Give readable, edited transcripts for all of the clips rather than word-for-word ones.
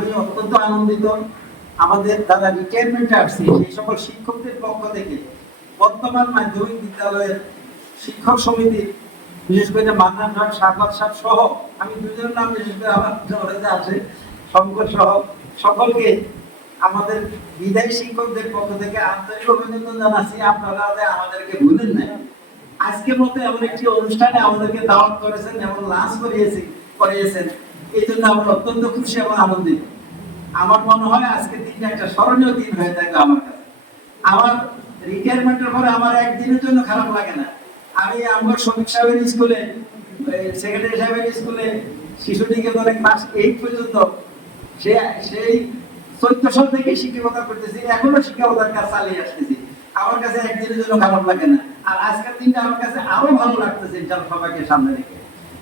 আমি অত্যন্ত আনন্দিত আমাদের যারা রিটায়ারমেন্টে আসছে সেই সকল শিক্ষকদের পক্ষ থেকে বর্তমান মাধ্যমিক বিদ্যালয়ের শিক্ষক সমিতির বিশেষ করে মান্নান সাহেব, শাহবাজ সাহেব সহ আমি দুজনের নাম বিশেষ করে আমার নজরে আছে, শঙ্কর সহ সকলকে আমাদের বিদায়ী শিক্ষকদের পক্ষ থেকে আন্তরিক অভিনন্দন জানাচ্ছি। আপনারা আমাদেরকে ভুলেন না। আজকের মতো এমন একটি অনুষ্ঠানে আমাদেরকে দাওয়াত করেছেন এবং লাঞ্চ করিয়েছেন, এই জন্য আমরা অত্যন্ত খুশি এবং আনন্দিত। আমার মনে হয় আজকের দিনটা একটা স্মরণীয় দিন হয়ে থাকবে আমার কাছে। আমার রিটায়ারমেন্টের পরে আমার একদিনের জন্য খারাপ লাগে না। আমি আমার শফিক সাহেবের স্কুলে, সেক্রেটারি সাহেবের স্কুলে শিশু নিকেতনে ক্লাস 8 পর্যন্ত সেই 14 সাল থেকে শিক্ষকতা করতেছি, এখনো শিক্ষকতার কাজ চালিয়ে আসতেছি। আমার কাছে একদিনের জন্য খারাপ লাগে না। আর আজকের দিনটা আমার কাছে আরো ভালো লাগতেছে সবাইকে সামনে রেখে।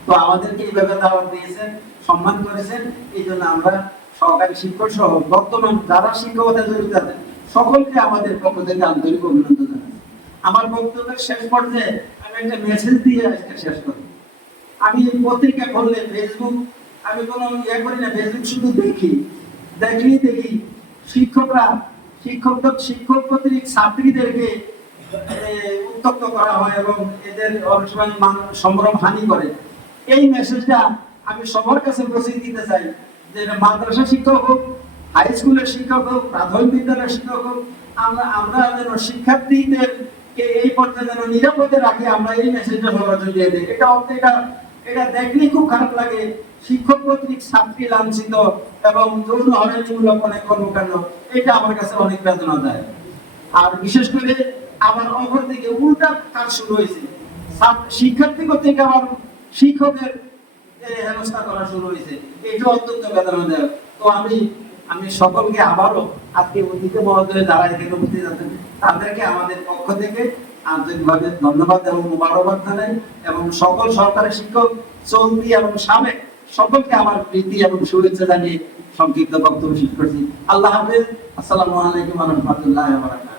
তো আমাদেরকে এইভাবে দাওয়াত দিয়েছেন, সম্মান করেছেন, এই জন্য আমরা সহকারী শিক্ষক সহ বর্তমান যারা শিক্ষকতা জড়িত আছেন সকলকে আমাদের পক্ষ থেকে আন্তরিক অভিনন্দন জানাই। আমার বক্তব্যের শেষ পর্যায়ে আমি একটা মেসেজ দিয়ে আজকে শেষ করি। আমি পত্রিকা খুললে, ফেসবুক, আমি কোনো করি না, ফেসবুক শুধু দেখি শিক্ষকরা শিক্ষক কর্তৃক ছাত্রীদেরকে উত্তক্ত করা হয় এবং এদের অনেক সময় সম্ভ্রম হানি করে। এই মেসেজটা আমি সবার কাছে পৌঁছে দিতে চাই যে মাদ্রাসা শিক্ষক হোক, হাই স্কুলের শিক্ষক হোক, প্রাথমিক বিদ্যালয়ের শিক্ষক হোক, আমরা যেন শিক্ষার্থীদেরকে এই পর্যায়ে যেন নিরাপদে রাখি, আমরা এই মেসেজটা সবার জন্য দিয়ে দিই। এটা দেখলে খুব খারাপ লাগে। শিক্ষক কর্তৃক ছাত্রী লাঞ্ছিত এবং যৌন হয়রানিমূলক অনেক কর্মকাণ্ড, এটা আমার কাছে অনেক বেদনা দেয়। আর বিশেষ করে আমার অপর দিকে উল্টা কাজ শুরু হয়েছে, শিক্ষার্থী কর্তৃক আমার শিক্ষকের হেনস্থা করা শুরু হয়েছে, এটা অত্যন্ত বেদনাদায়ক। তো আমি সকলকে আবারও আজকে অতিথি মহোদয় যারা এখানে উপস্থিত আছেন তাদেরকে আমাদের পক্ষ থেকে আন্তরিকভাবে ধন্যবাদ এবং মোবারকবাদ জানাই এবং সকল সরকারি শিক্ষক চলতি এবং সাবেক সকলকে আমার প্রীতি এবং শুভেচ্ছা জানিয়ে সংক্ষিপ্ত বক্তব্য শেষ করছি। আল্লাহ হাফেজ। আসসালামু আলাইকুম ওয়া রাহমাতুল্লাহি ওয়া বারাকাতুহু।